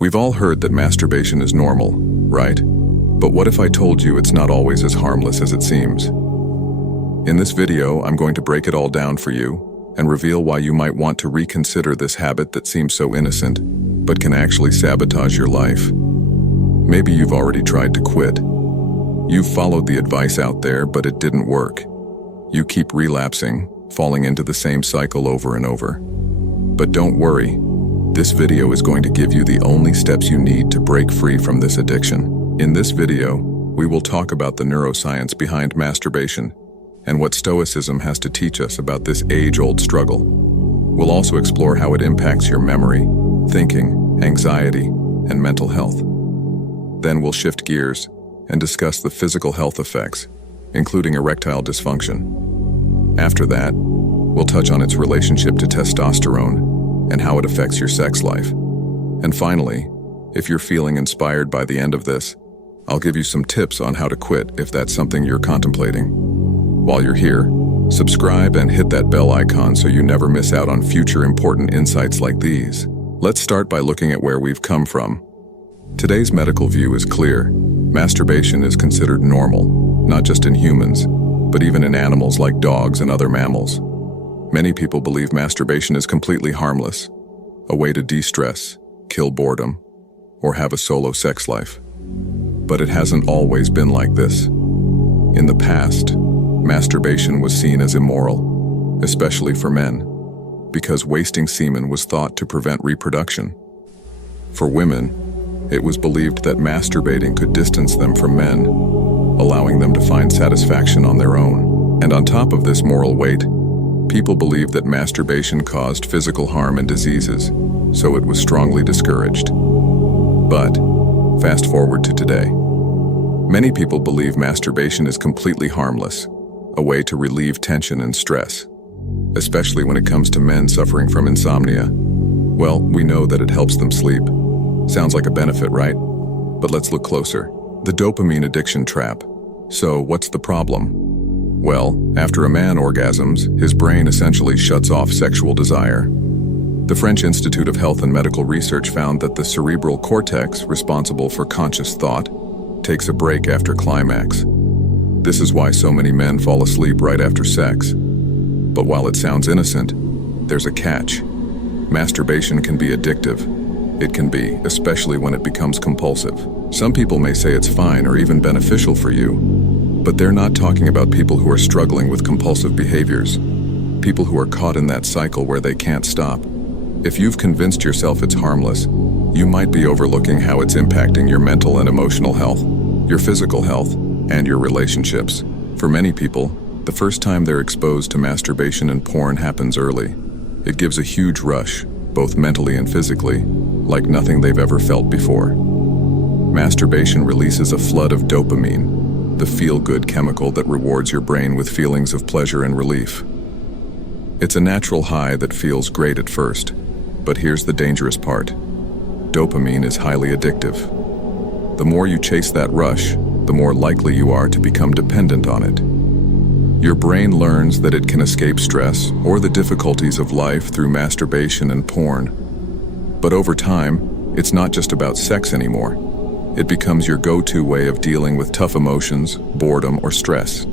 We've all heard that masturbation is normal, right? But what if I told you it's not always as harmless as it seems? In this video, I'm going to break it all down for you and reveal why you might want to reconsider this habit that seems so innocent, but can actually sabotage your life. Maybe you've already tried to quit. You've followed the advice out there, but it didn't work. You keep relapsing, falling into the same cycle over and over. But don't worry. This video is going to give you the only steps you need to break free from this addiction. In this video, we will talk about the neuroscience behind masturbation and what Stoicism has to teach us about this age-old struggle. We'll also explore how it impacts your memory, thinking, anxiety, and mental health. Then we'll shift gears and discuss the physical health effects, including erectile dysfunction. After that, we'll touch on its relationship to testosterone and how it affects your sex life. And finally, if you're feeling inspired by the end of this, I'll give you some tips on how to quit if that's something you're contemplating. While you're here, subscribe and hit that bell icon so you never miss out on future important insights like these. Let's start by looking at where we've come from. Today's medical view is clear. Masturbation is considered normal, not just in humans, but even in animals like dogs and other mammals. Many people believe masturbation is completely harmless, a way to de-stress, kill boredom, or have a solo sex life. But it hasn't always been like this. In the past, masturbation was seen as immoral, especially for men, because wasting semen was thought to prevent reproduction. For women, it was believed that masturbating could distance them from men, allowing them to find satisfaction on their own. And on top of this moral weight, people believed that masturbation caused physical harm and diseases, so it was strongly discouraged. But, fast forward to today. Many people believe masturbation is completely harmless, a way to relieve tension and stress, especially when it comes to men suffering from insomnia. Well, we know that it helps them sleep. Sounds like a benefit, right? But let's look closer. The dopamine addiction trap. So, what's the problem? Well, after a man orgasms, his brain essentially shuts off sexual desire. The French Institute of Health and Medical Research found that the cerebral cortex, responsible for conscious thought, takes a break after climax. This is why so many men fall asleep right after sex. But while it sounds innocent, there's a catch. Masturbation can be addictive. It can be, especially when it becomes compulsive. Some people may say it's fine or even beneficial for you, but they're not talking about people who are struggling with compulsive behaviors, people who are caught in that cycle where they can't stop. If you've convinced yourself it's harmless, you might be overlooking how it's impacting your mental and emotional health, your physical health, and your relationships. For many people, the first time they're exposed to masturbation and porn happens early. It gives a huge rush, both mentally and physically, like nothing they've ever felt before. Masturbation releases a flood of dopamine, the feel-good chemical that rewards your brain with feelings of pleasure and relief. It's a natural high that feels great at first, but here's the dangerous part. Dopamine is highly addictive. The more you chase that rush, the more likely you are to become dependent on it. Your brain learns that it can escape stress or the difficulties of life through masturbation and porn. But over time, it's not just about sex anymore. It becomes your go-to way of dealing with tough emotions, boredom, or stress.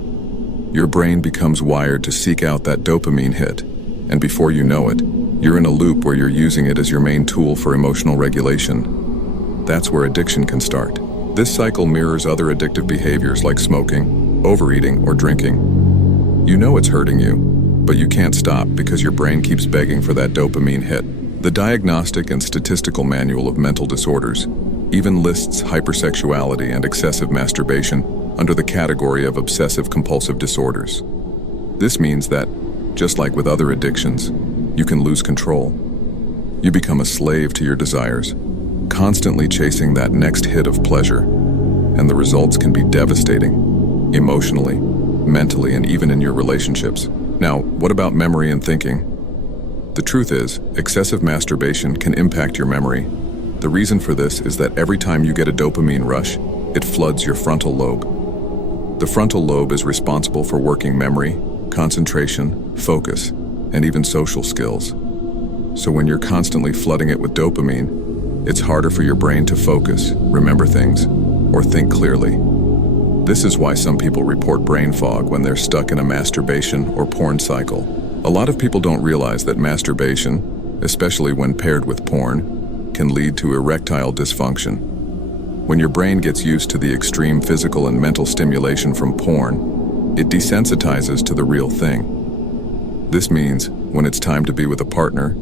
Your brain becomes wired to seek out that dopamine hit, and before you know it, you're in a loop where you're using it as your main tool for emotional regulation. That's where addiction can start. This cycle mirrors other addictive behaviors like smoking, overeating, or drinking. You know it's hurting you, but you can't stop because your brain keeps begging for that dopamine hit. The Diagnostic and Statistical Manual of Mental Disorders even lists hypersexuality and excessive masturbation under the category of obsessive-compulsive disorders. This means that, just like with other addictions, you can lose control. You become a slave to your desires, constantly chasing that next hit of pleasure, and the results can be devastating, emotionally, mentally, and even in your relationships. Now, what about memory and thinking? The truth is, excessive masturbation can impact your memory. The reason for this is that every time you get a dopamine rush, it floods your frontal lobe. The frontal lobe is responsible for working memory, concentration, focus, and even social skills. So when you're constantly flooding it with dopamine, It's harder for your brain to focus, remember things, or think clearly. This is why some people report brain fog when they're stuck in a masturbation or porn cycle. A lot of people don't realize that masturbation, especially when paired with porn, can lead to erectile dysfunction. When your brain gets used to the extreme physical and mental stimulation from porn, it desensitizes to the real thing. This means, when it's time to be with a partner,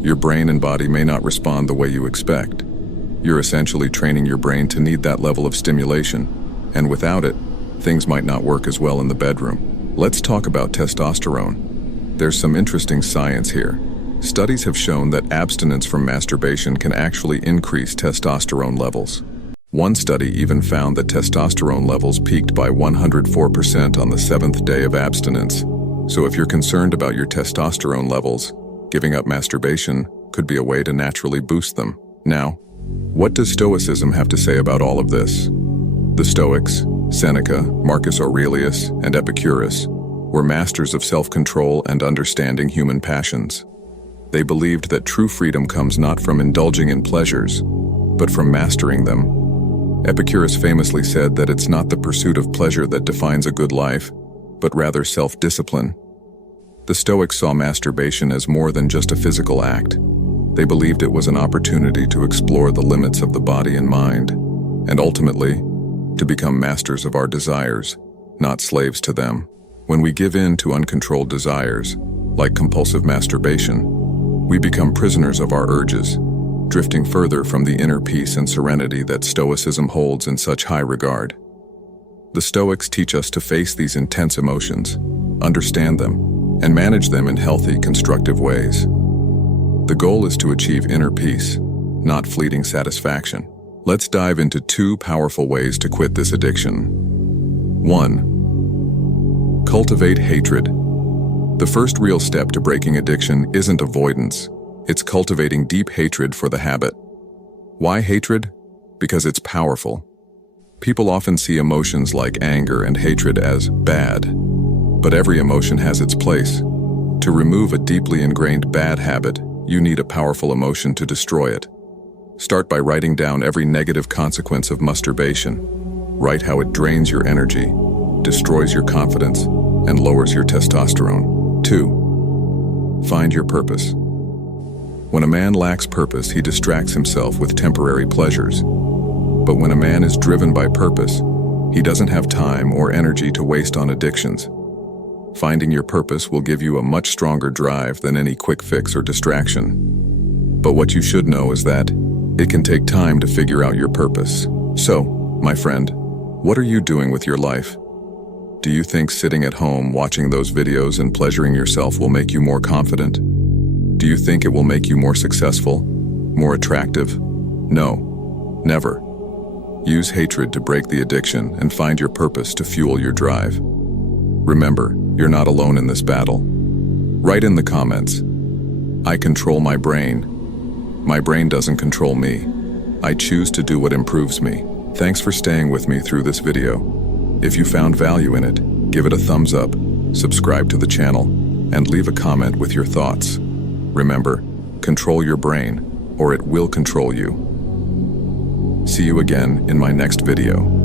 your brain and body may not respond the way you expect. You're essentially training your brain to need that level of stimulation, and without it, things might not work as well in the bedroom. Let's talk about testosterone. There's some interesting science here. Studies have shown that abstinence from masturbation can actually increase testosterone levels. One study even found that testosterone levels peaked by 104% on the 7th day of abstinence. So if you're concerned about your testosterone levels, giving up masturbation could be a way to naturally boost them. Now, what does Stoicism have to say about all of this? The Stoics, Seneca, Marcus Aurelius, and Epicurus, were masters of self-control and understanding human passions. They believed that true freedom comes not from indulging in pleasures, but from mastering them. Epicurus famously said that it's not the pursuit of pleasure that defines a good life, but rather self-discipline. The Stoics saw masturbation as more than just a physical act. They believed it was an opportunity to explore the limits of the body and mind, and ultimately, to become masters of our desires, not slaves to them. When we give in to uncontrolled desires, like compulsive masturbation, we become prisoners of our urges, drifting further from the inner peace and serenity that Stoicism holds in such high regard. The Stoics teach us to face these intense emotions, understand them, and manage them in healthy, constructive ways. The goal is to achieve inner peace, not fleeting satisfaction. Let's dive into 2 powerful ways to quit this addiction. 1. Cultivate hatred. The first real step to breaking addiction isn't avoidance. It's cultivating deep hatred for the habit. Why hatred? Because it's powerful. People often see emotions like anger and hatred as bad, but every emotion has its place. To remove a deeply ingrained bad habit, you need a powerful emotion to destroy it. Start by writing down every negative consequence of masturbation. Write how it drains your energy, destroys your confidence, and lowers your testosterone. 2. Find your purpose. When a man lacks purpose, he distracts himself with temporary pleasures. But when a man is driven by purpose, he doesn't have time or energy to waste on addictions. Finding your purpose will give you a much stronger drive than any quick fix or distraction. But what you should know is that it can take time to figure out your purpose. So, my friend, what are you doing with your life? Do you think sitting at home watching those videos and pleasuring yourself will make you more confident? Do you think it will make you more successful, more attractive? No, never. Use hatred to break the addiction and find your purpose to fuel your drive. Remember, you're not alone in this battle. Write in the comments, I control my brain. My brain doesn't control me. I choose to do what improves me. Thanks for staying with me through this video. If you found value in it, give it a thumbs up, subscribe to the channel, and leave a comment with your thoughts. Remember, control your brain, or it will control you. See you again in my next video.